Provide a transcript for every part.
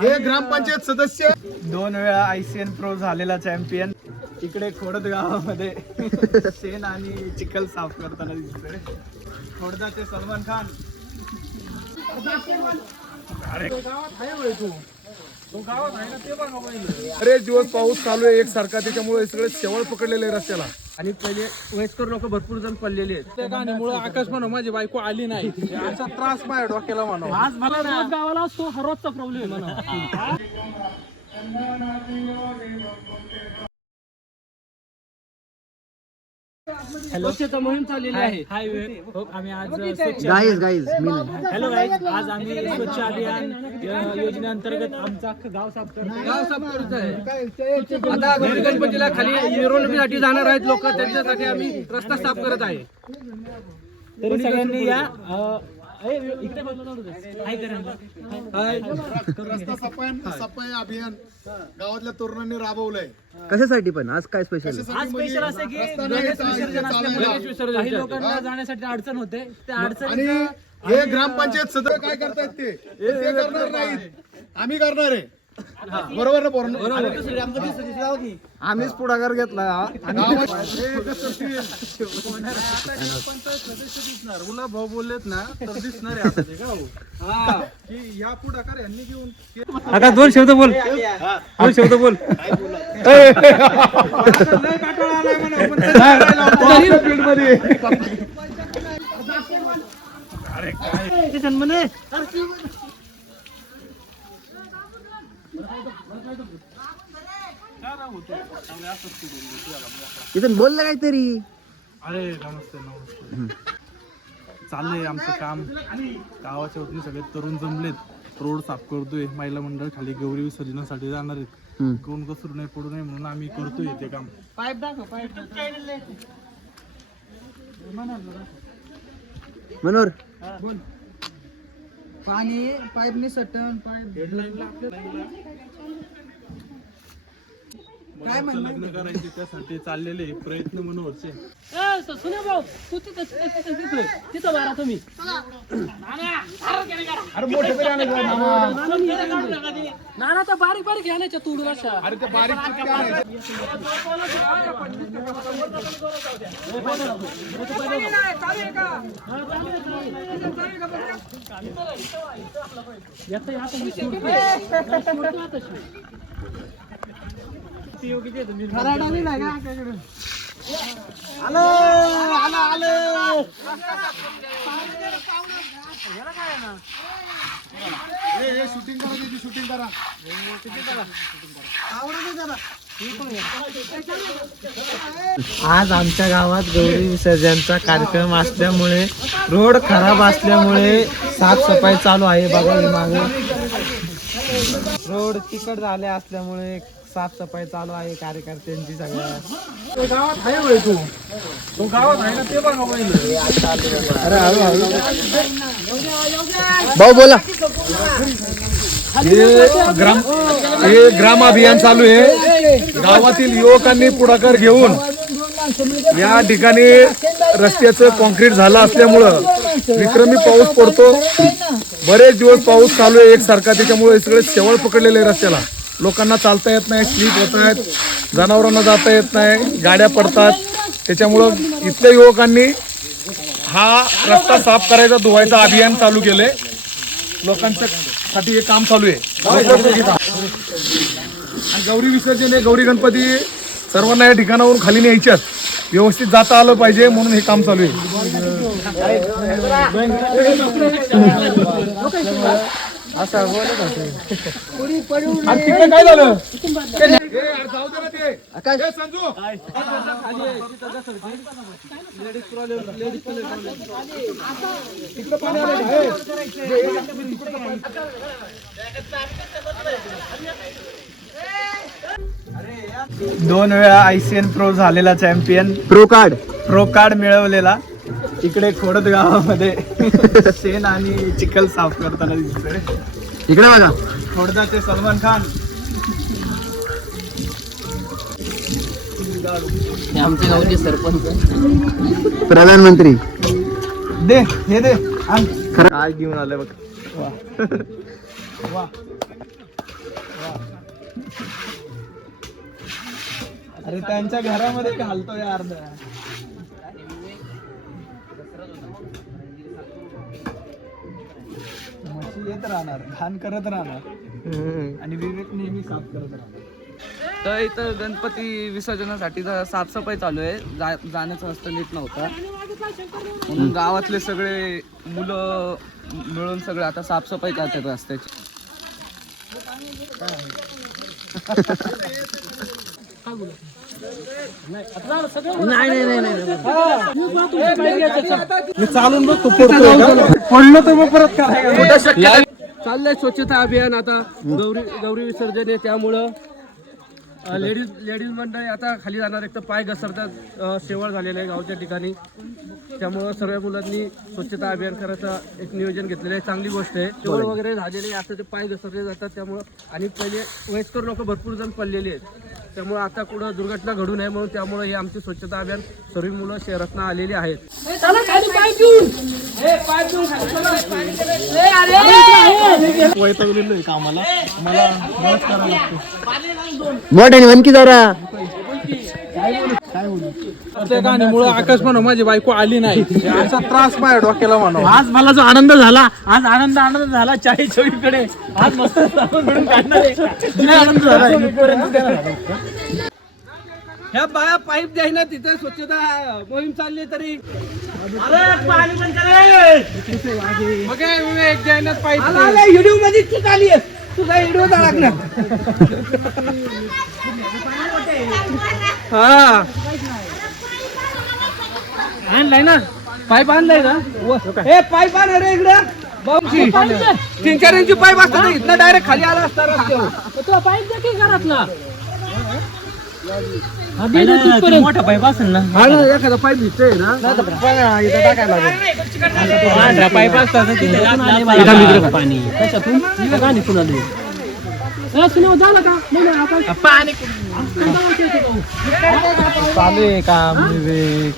हे ग्रामपंचायत सदस्य. दोन वेळा आयसीएन प्रो झालेला चॅम्पियन इकडे खोडद गावामध्ये शेण आणि चिखल साफ करताना दिसतोय. खोडदाचे सलमान खान. बरेच दिवस पाऊस चालू आहे एकसारखा. त्याच्यामुळे हे सगळे शेवळ पकडलेले रस्त्याला. आणि पहिले वयस्कर लोक भरपूर जण पडलेले आहेत. त्या गाण्यामुळे आकाश म्हणून माझी बायको आली नाही. असा त्रास माझ्या डोक्याला म्हणून आज मला रोज गावाला असतो हा रोजचा प्रॉब्लेम आहे म्हणा. स्वच्छता मोहीम चाललेली आहे. हो, आम्ही आज स्वच्छ गाईज गाईज मी नाही हॅलो गाईज आज आम्ही स्वच्छ अभियान या योजनेअंतर्गत आमचं अख्खं गाव साफ करतो गाव साफ करत आहे. आता घरी गणपतीला खाली मिरवणुकीसाठी जाणार आहेत लोक. त्यांच्यासाठी आम्ही रस्ता साफ करत आहे. तरी सगळ्यांनी या अ, ए, इकडे बघ. हाय करा ना. हाय. रस्ता सफाई सफाई अभियान गावातल्या तरुणांनी राबवलंय. कशासाठी पण? आज काय स्पेशल आज स्पेशल असं की गणेश विसर्जन. असल्यामुळे काही लोकांना जाण्यासाठी अडचण होते. त्या आणि अडचणीचं हे ग्रामपंचायत सदस्य काय करतायत ते? हे ते करणार नाहीत. आम्ही करणार आहे. बरोबर ना पोरांनो? आम्हीच पुढाकार घेतला करतील. उला भाऊ बोललेत ना तर दिसणार आहे आता ते गाव की. या पुढाकार यांनी घेऊन आता दोन शब्द बोल. दोन शब्द बोल. इथून बोललं काहीतरी? अरे नमस्ते नमस्ते. चाललंय आमचं काम. गावाच्या वतीने सगळे तरुण जमलेत. रोड साफ करतोय. महिला मंडळ खाली गौरी विसर्जनासाठी जाणार आहेत. कोण कसरू नाही पडू नये म्हणून आम्ही करतोय ते काम. मनोर पाणी पाईपनी सटन काय लग्न करायचे त्यासाठी चाललेले प्रयत्न मनोहरचे सुने भाऊ तू तिथं तिथं तिथं तिथं तिथं मारा तुम्ही नाना बारीक बारीक आणायच्या तोडून अशा अरे ते बारीक हे आता शूटिंग करा त्याची शूटिंग करा. आज आमच्या गावात गौरी विसर्जनचा कार्यक्रम असल्यामुळे रोड खराब असल्यामुळे साफसफाई चालू आहे बघा मागे. रोड तिकट झाले असल्यामुळे साफसफाई चालू आहे कार्यकर्त्यांची सगळ्या गावात आहे होय तू. तो गावात आहे ना ते बघा पहिले भाऊ बोला. हे ग्राम हे ग्राम अभियान चालू आहे. गावातील युवकांनी पुढाकार घेऊन या ठिकाणी रस्त्याचं कॉन्क्रीट झालं असल्यामुळं विक्रमी पाऊस पडतो. बरेच दिवस पाऊस चालू आहे एकसारखा त्याच्यामुळे सगळे शेवळ पकडलेले आहे रस्त्याला. लोकांना चालता येत नाही स्लीप होत आहेत जनावरांना जाता येत नाही गाड्या पडतात. त्याच्यामुळं इथल्या युवकांनी हा रस्ता साफ करायचा धुवायचा अभियान चालू केले लोकांच्यासाठी हे काम चालू आहे. आणि गौरी विसर्जन हे गौरी गणपती सर्वांना या ठिकाणावरून खाली न्यायच्यात व्यवस्थित जाता आलं पाहिजे म्हणून हे काम चालू आहे. आणि तिकडे काय झालं? हे, यार, जाऊ दे ना ते. हे, संजू. तिकडे पाणी आलं का? हे. दोन वेळा आयसीएन प्रो झालेला champion. Pro card. Pro card मिळवलेला. इकडे खोडद गावामध्ये शेण आणि चिखल साफ करताना दिसतोय. इकडे बघा. खोडदाचे सलमान खान. हे आमचे गावचे सरपंच प्रधानमंत्री. दे हे दे आण. काय घेऊन आलं बघ. वा. वा. अरे त्यांच्या घरामध्ये घालतोय अर्ध येत राहणार घाण करत राहणार. आणि विवेक नेहमी साफ करत राहणार. तर इथं गणपती विसर्जनासाठी तर साफसफाई चालू आहे. जा जाण्याचा रस्ता नीट नव्हता. म्हणून गावातले सगळे मुलं मिळून सगळे आता साफसफाई करतात रस्त्याची. मी चालून बघतो पडलो तर मग परत काय चाललंय स्वच्छता अभियान आता. गौरी गौरी विसर्जन आहे त्यामुळं. लेडीज लेडीज मंडळी आता खाली जाणार एक तर पाय घसरतात. शेवाळ झालेलं आहे गावच्या ठिकाणी. त्यामुळं सर्व मुलांनी स्वच्छता अभियान करायचं एक नियोजन घेतलेलं आहे. चांगली गोष्ट आहे. शेवळ वगैरे झालेले आहे, आता ते पाय घसरले जातात त्यामुळं. आणि पहिले वयस्कर लोक भरपूर जण पडलेले आहेत. त्यामुळे आता कुठं दुर्घटना घडू नये म्हणून त्यामुळे हे आमचे स्वच्छता अभियान सर्व मुलं शहरातनं आलेली आहेत. कामाला. मला बरंच करावं लागतं. मोठ्याने म्हणकी जरा. त्या गाण्यामुळे आकाश म्हणा माझी बायको आली नाही. असा त्रास माझ्या डोक्याला म्हणा. आज मला जो आनंद झाला आज आनंद आनंद झाला चाळीस चोवीकडे आज मस्त. आनंद झाला. ह्या बाया पाईप द्यायला तिथे स्वच्छता मोहीम चालली तरी. अरे पाणी विवेक द्यायनाच पाहिजे व्हिडिओमध्ये चूक आली आहे तुझा व्हिडिओ लागणार. हा. आणलाय ना? पाईप आणलाय ना? हे पाईप आण रे इकडे. भाऊची तीन चार इंची पाईप असतात इथनं डायरेक्ट खाली आला असता रस्त्यावर. तुला पाईप की घरातला. मोठा पाईप असेल ना. हा ना एखादा पाईप दिसतोय ना. इथं टाकायला लागेल. पाईप असतात पाणी. कशातून? इथं का निघून आले झालं का? नाही, नाही, आता- पाणी चालू आहे काम विवेक.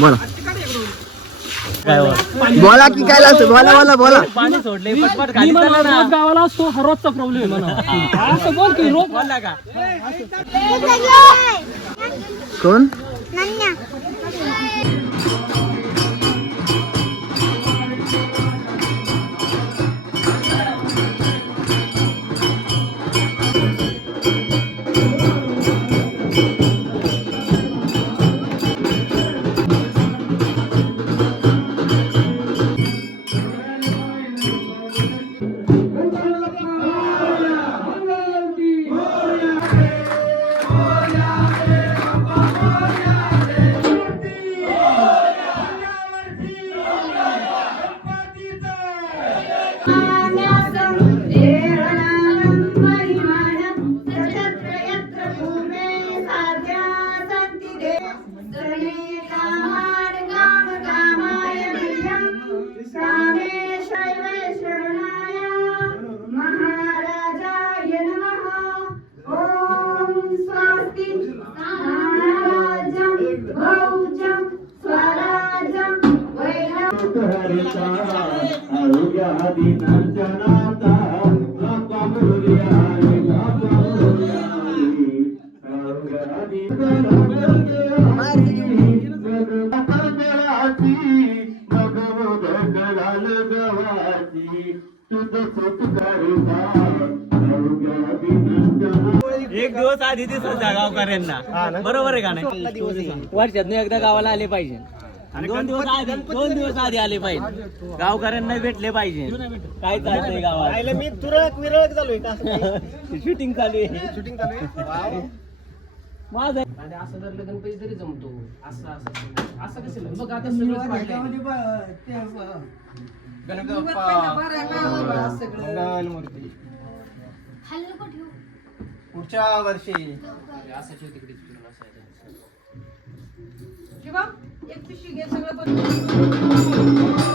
बोला. बोला की काय लागतं? बोला बोला बोला. पाणी सोडले मी म्हणा, रोज गावाला असतो हा रोजचा प्रॉब्लेम आहे म्हणा. असं बोल की रोज बोलला का? कोण? एक दिवस आधी दिसत जा गावकऱ्यांना. बरोबर आहे का नाही? वर्षात एकदा गावाला आले पाहिजे. आणि दोन दिवस आधी दोन दिवस आधी आले पाहिजे. गावकऱ्यांना भेटले पाहिजे. काय चालतंय गावात? मी तुरळक विरळक चालू आहे शूटिंग चालू आहे. शूटिंग चालू आहे? माझं आणि असं धरलं गणपती तरी जमतो. असं असं असं कसं बघ आता सगळं मंगलमूर्ती. पुढच्या वर्षी. असं तिकडे असायचं. एक पिशवी घे सगळं पण